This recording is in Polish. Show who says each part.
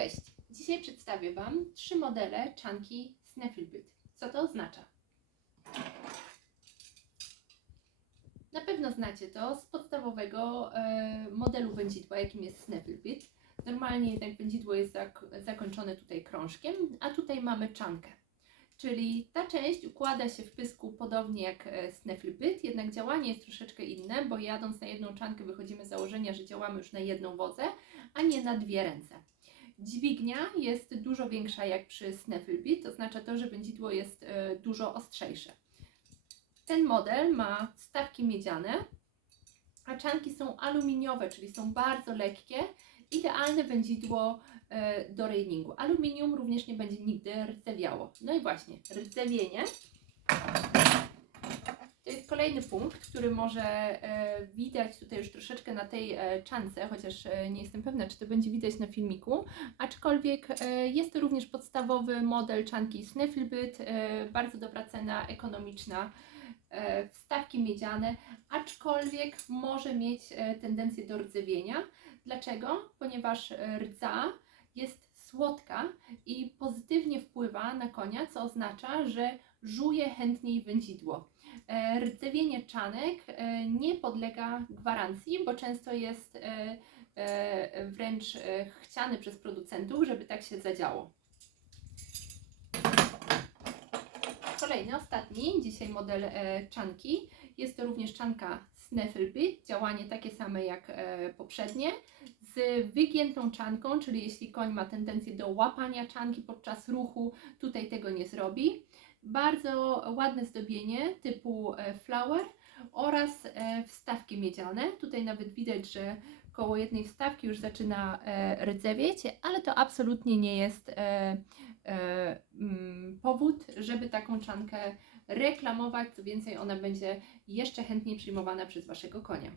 Speaker 1: Cześć! Dzisiaj przedstawię Wam trzy modele czanki Snafflebyt. Co to oznacza? Na pewno znacie to z podstawowego e, modelu wędzidła, jakim jest Snafflebyt. Normalnie jednak wędzidło jest zak- zakończone tutaj krążkiem, a tutaj mamy czankę. Czyli ta część układa się w pysku podobnie jak e, Snafflebyt, jednak działanie jest troszeczkę inne, bo jadąc na jedną czankę wychodzimy z założenia, że działamy już na jedną wodze, a nie na dwie ręce. Dźwignia jest dużo większa jak przy Snafflebeat, to oznacza to, że wędzidło jest e, dużo ostrzejsze. Ten model ma stawki miedziane, a czanki są aluminiowe, czyli są bardzo lekkie. Idealne wędzidło e, do rainingu. Aluminium również nie będzie nigdy rdzewiało. No i właśnie, rdzewienie kolejny punkt, który może e, widać tutaj już troszeczkę na tej e, czance, chociaż e, nie jestem pewna, czy to będzie widać na filmiku. Aczkolwiek jest to również podstawowy model czanki Snafflebyt, e, bardzo dobra cena, ekonomiczna, wstawki miedziane, aczkolwiek może mieć tendencję do rdzewienia. Dlaczego? Ponieważ rdza jest słodka i na konia, co oznacza, że żuje chętniej wędzidło. E, Rdzewienie czanek e, nie podlega gwarancji, bo często jest e, wręcz chciany przez producentów, żeby tak się zadziało. Kolejny, ostatni, dzisiaj model czanki. Jest to również czanka Snafflebyt, działanie takie same jak poprzednie, z wygiętą czanką, czyli jeśli koń ma tendencję do łapania czanki podczas ruchu, tutaj tego nie zrobi. Bardzo ładne zdobienie typu e, flower oraz e, wstawki miedziane. Tutaj nawet widać, że koło jednej wstawki już zaczyna e, rdzewieć, ale to absolutnie nie jest mm, powód, żeby taką czankę reklamować. Co więcej, ona będzie jeszcze chętniej przyjmowana przez Waszego konia.